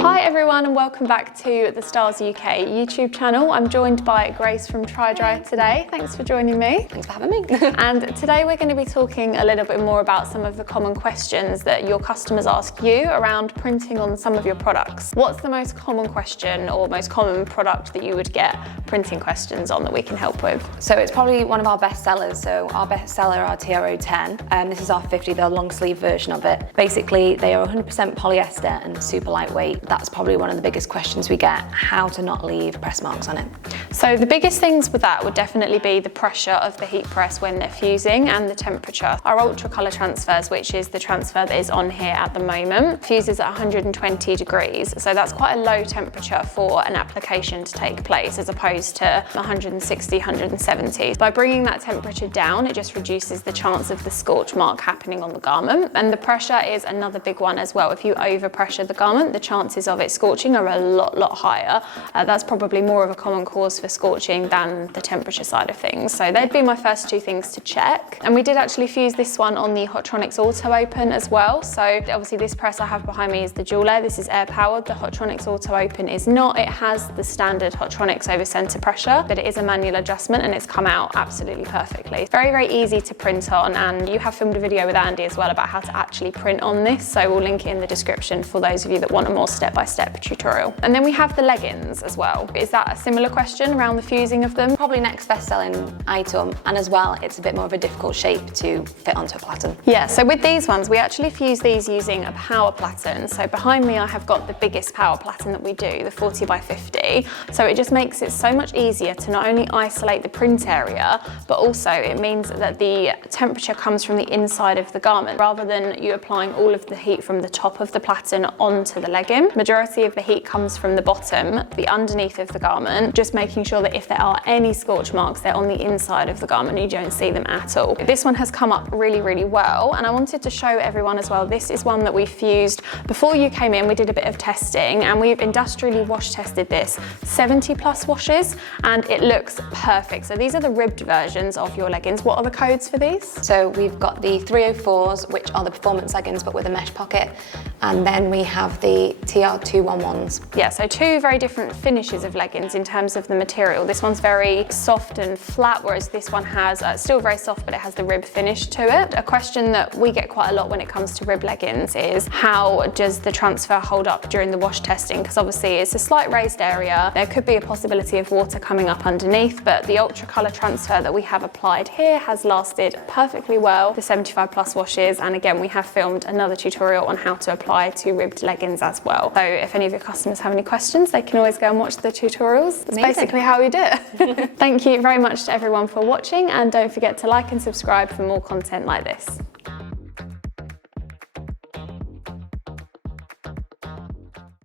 Hi everyone and welcome back to the Stars UK YouTube channel. I'm joined by Grace from TriDri today. Thanks for joining me. Thanks for having me. And today we're going to be talking a little bit more about some of the common questions that your customers ask you around printing on some of your products. What's the most common question or most common product that you would get printing questions on that we can help with? So it's probably one of our best sellers. So our best seller, our TRO10, this is our 50, the long sleeve version of it. Basically, they are 100% polyester and super lightweight. That's probably one of the biggest questions we get, how to not leave press marks on it. So the biggest things with that would definitely be the pressure of the heat press when they're fusing and the temperature. Our UltraColour transfers, which is the transfer that is on here at the moment, fuses at 120 degrees. So that's quite a low temperature for an application to take place as opposed to 160, 170. By bringing that temperature down, it just reduces the chance of the scorch mark happening on the garment. And the pressure is another big one as well. If you overpressure the garment, the chances of it scorching are a lot higher. That's probably more of a common cause for scorching than the temperature side of things. So they'd be my first two things to check. And we did actually fuse this one on the Hotronics Auto Open as well. So obviously this press I have behind me is the dual air. This is air powered. The Hotronics Auto Open is not. It has the standard Hotronics over center pressure, but it is a manual adjustment and it's come out absolutely perfectly. It's very easy to print on, and you have filmed a video with Andy as well about how to actually print on this. So we'll link it in the description for those of you that want a more step-by-step tutorial. And then we have the leggings as well. Is that a similar question around the fusing of them? Probably next best-selling item, and as well, it's a bit more of a difficult shape to fit onto a platen. Yeah, so with these ones, we actually fuse these using a power platen. So behind me, I have got the biggest power platen that we do, the 40 by 50. So it just makes it so much easier to not only isolate the print area, but also it means that the temperature comes from the inside of the garment rather than you applying all of the heat from the top of the platen onto the legging. Majority of the heat comes from the bottom, the underneath of the garment, just making sure that if there are any scorch marks, they're on the inside of the garment and you don't see them at all. This one has come up really well, and I wanted to show everyone as well. This is one that we fused before you came in. We did a bit of testing and we've industrially wash tested this 70+ washes and it looks perfect. So these are the ribbed versions of your leggings. What are the codes for these? So we've got the 304s, which are the performance leggings but with a mesh pocket, and then we have the TR211s. Yeah, so two very different finishes of leggings in terms of the material. This one's very soft and flat, whereas this one has, still very soft, but it has the rib finish to it. A question that we get quite a lot when it comes to rib leggings is how does the transfer hold up during the wash testing? Because obviously it's a slight raised area. There could be a possibility of water coming up underneath, but the UltraColour transfer that we have applied here has lasted perfectly well, the 75+ washes. And again, we have filmed another tutorial on how to apply to ribbed leggings as well. So if any of your customers have any questions, they can always go and watch the tutorials. That's basically how we do it. Thank you very much to everyone for watching, and don't forget to like and subscribe for more content like this.